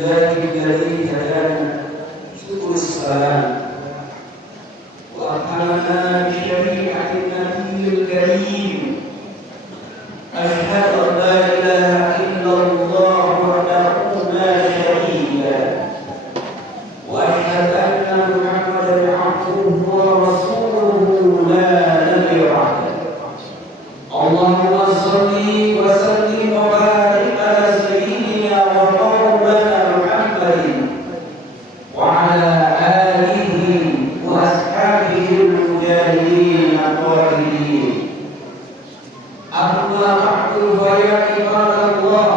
لله الذي هدانا سبل السلام وأكرمنا بشريعة النبي الكريم. أشهد أن لا إله إلا الله وحده لا شريك له وأشهد أن محمدا عبده ورسوله لا نبي بعده. اللهم صل وسلم وبارك على سيدنا ومولانا محمد وعلى آله وأصحابه المجاهدين الطاهرين. أما بعد فيا عباد الله،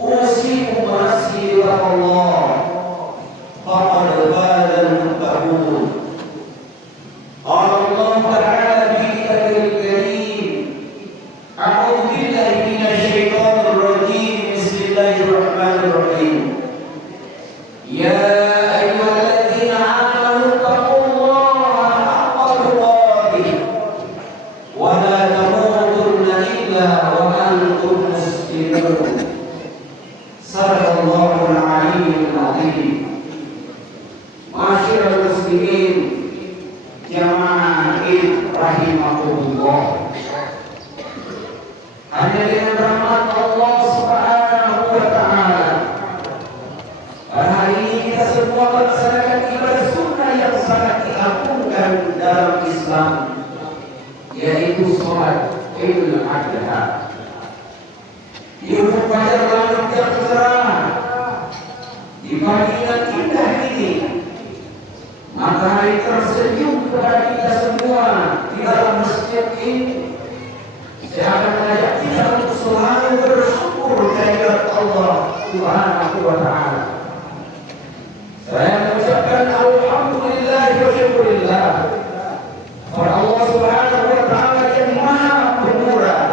أوصيكم ونفسي بتقوى الله فقد فاز المتقون. قال الله تعالى في كتابه الكريم: أعوذ بالله من الشيطان الرجيم، بسم الله الرحمن الرحيم. يا أيها الذين آمنوا اتقوا الله حق تقاته ولا تموتن إلا وأنتم مسلمون. صدق الله العلي العظيم. Masyaallah muslimin jamaah rahimahullah. Hanya dengan rahmat Allah Subhanahu wa taala hari ini kita semua melaksanakan ibadah sunnah yang sangat diagungkan dalam Islam, yaitu sholat Idul Adha. Di ufuk fajar langit yang cerah, di pagi yang indah ini, matahari tersenyum kepada kita semua di dalam masjid ini. Saya akan mengajak kita untuk selalu bersyukur kehadirat Allah Subhanahu wa taala. Saya mengucapkan alhamdulillah wa syukurillah kepada Allah Subhanahu wa taala yang Maha Pemurah,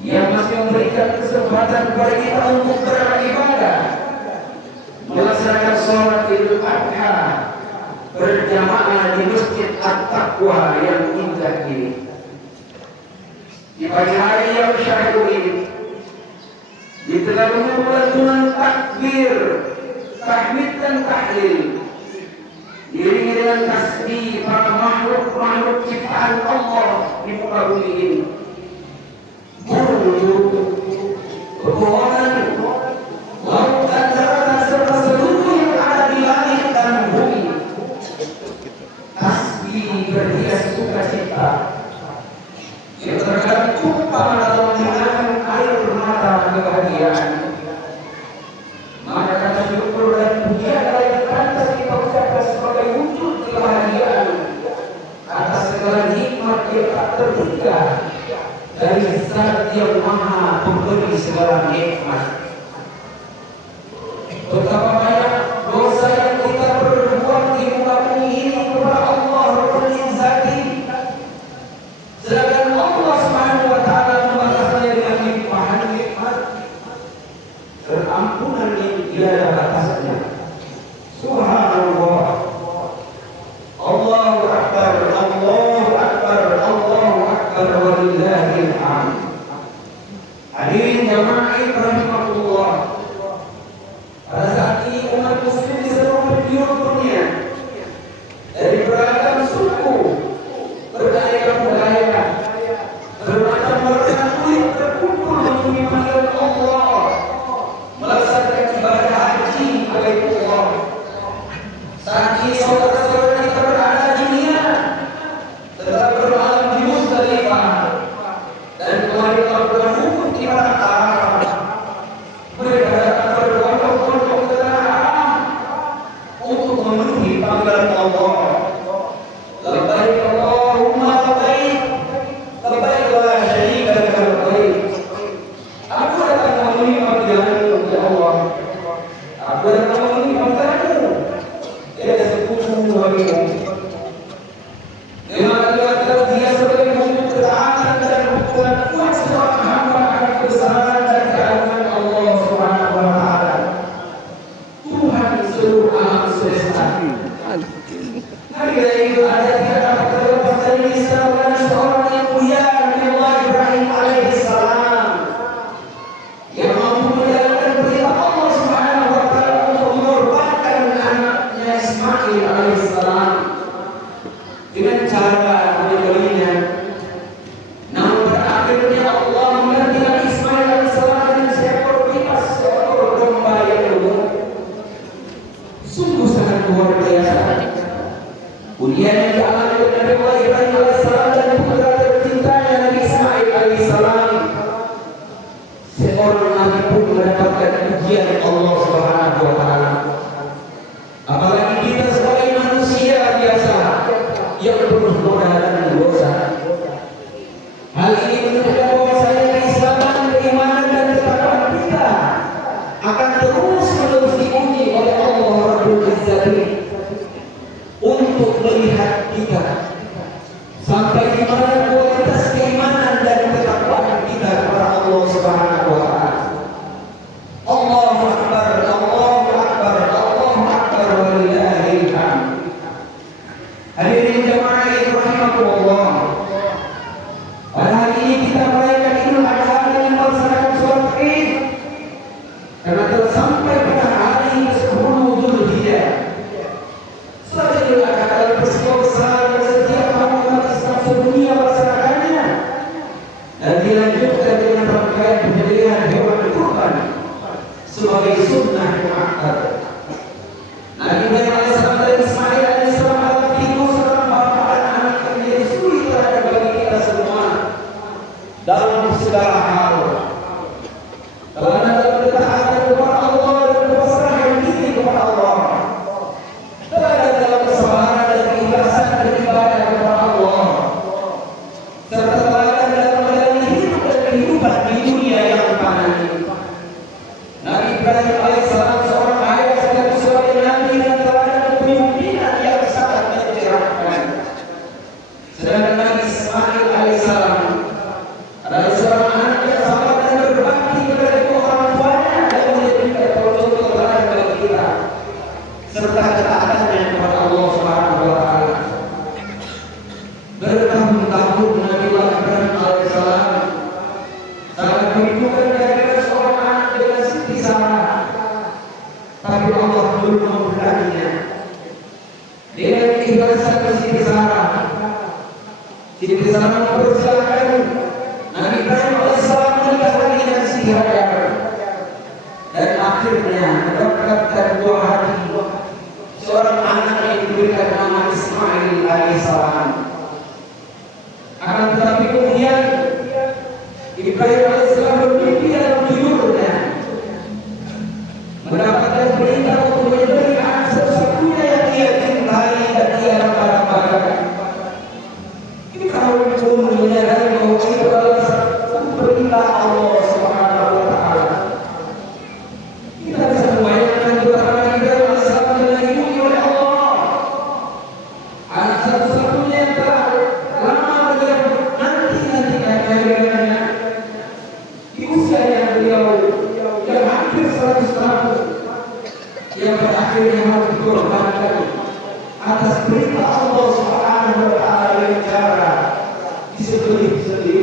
yang masih memberikan kesempatan kepada kita untuk beribadah, melaksanakan sholat Idul Adha berjamaah di Masjid At-Taqwa yang indah ini. Di pagi hari yang syahdu ini, di tengah lantunan takbir, tahmid dan tahlil, diiringi dengan tasbih para makhluk-makhluk ciptaan Allah di muka bumi ini. Kekuatan lautan daratan serta seluruh yang ada di langit dan bumi, tasbih berhias sukacita yang terkadang tumpah atau menghilangkan air mata kebahagiaan. Maka kata syukur dan pujian yang pantas kita ucapkan sebagai wujud kebahagiaan atas segala nikmat yang tak terhingga dari Zat yang Maha Pemberi segala nikmat. Betapa banyak dosa yang kita perbuat di muka bumi ini kepada Allah Rabbul Izzati, sedangkan Allah Subhanahu wa taala membalasnya dengan nikmat dan ampunan yang tiada batasnya. Subhanallah. Allahu Akbar, Allahu Akbar, Allahu Akbar, walillahil hamd. Hadirin jamaah rahimahullah, pada saat ini umat muslim di seluruh penjuru dunia dari beragam suku, beraneka budaya, bermacam warna kulit berkumpul memenuhi panggilan Allah, melaksanakan ibadah haji Baitullah. Saat ini saudara-saudara kita berada di Mina, tetap bermalam di Muzdalifah, dan kemarin telah berwukuf di Arafah. Mereka datang berbondong-bondong ke tanah haram untuk memenuhi panggilan Allah. Labbaik Allahumma labbaik, labbaik la syarika laka labbaik. Aku datang memenuhi panggilan-Mu ya Allah. Aku datang memenuhi panggilan-Mu, tiada sekutu bagimu. Dengan kata-kata dia sebagai wujud ketaatan dan hubungan kuat seorang hamba akan kebesaran dan keagungan Allah Subhanahu wa taala, Tuhan seluruh alam semesta. Hari raya Idul Adha tidak dapat terlepas dari lisan seorang yang mulia, Nabi Allah Ibrahim alaihissalam, yang mampu menjalankan perintah terus-menerus diuji oleh Allah Rabbul Izzati untuk melihat kita sampai di mana kualitas keimanan dan ketakwaan kita kepada Allah Subhanahu wa taala. Allahu Akbar, Allahu Akbar, Allahu Akbar, walillahil hamd. Hadirin jemaah yang rahimakumullah. Pada hari ini kita merayakan Idul Adha dengan melaksanakan sholat Id karena telah sampai pada hari ke-10 Dzulhijjah. Sholat Idul Adha adalah peristiwa besar yang setiap tahun umat Islam sedunia melaksanakannya dan dilanjutkan dengan rangkaian penyembelihan hewan kurban sebagai sunnah muakkad. Nabi Ibrahim alaihissalam dan Ismail alaihissalam adalah figur seorang bapak dan anak yang menjadi suri terhadap bagi kita semua dalam segala hal. Karena dalam ketaatan kepada Allah dan kepasrahan diri kepada Allah, dalam kesabaran dan keikhlasan beribadah kepada Allah, serta teladan dalam menjalani hidup dan kehidupan di dunia yang fana ini. Nabi Ibrahim alaihissalam seorang ayah sekaligus sebagai nabi dan teladan kepemimpinan yang sangat mencerahkan. Sedangkan Nabi Ismail alaihissalam adalah seorang anak yang sabar dan berbakti kepada kedua orang tuanya dan menjadikan contoh teladan bagi kita serta ketaatannya kepada Allah Subhanahu wa taala. Bertahun-tahun Nabi Ibrahim alaihissalam sangat merindukan kehadiran seorang anak dengan Siti Sarah, tapi Allah belum memberikannya. Dengan keikhlasan Siti Sarah, Siti Sarah mempersilahkan Nabi Ibrahim alaihissalam menikah lagi dengan Siti Hajar dan akhirnya mendapatkan buah hati seorang anak yang diberikan nama Ismail alaihissalam. Akan tetapi kemudian Ibrahim alaihissalam bermimpi dalam tidurnya mendapatkan perintah untuk menyembelih anak satu-satunya yang ia cintai dan ia dambakan. Kita pun menyadari bahwa itu adalah satu perintah Allah Subhanahu wa taala. Kita bisa membayangkan betapa Ibrahim alaihissalam dengan diuji oleh Allah. Anak satu-satunya yang telah lama beliau nanti-nantikan kehadirannya di usia yang beliau yang hampir 100 tahun, yang pada akhirnya harus dikorbankan atas perintah Allah Subhanahu wa taala dengan cara disembelih sendiri.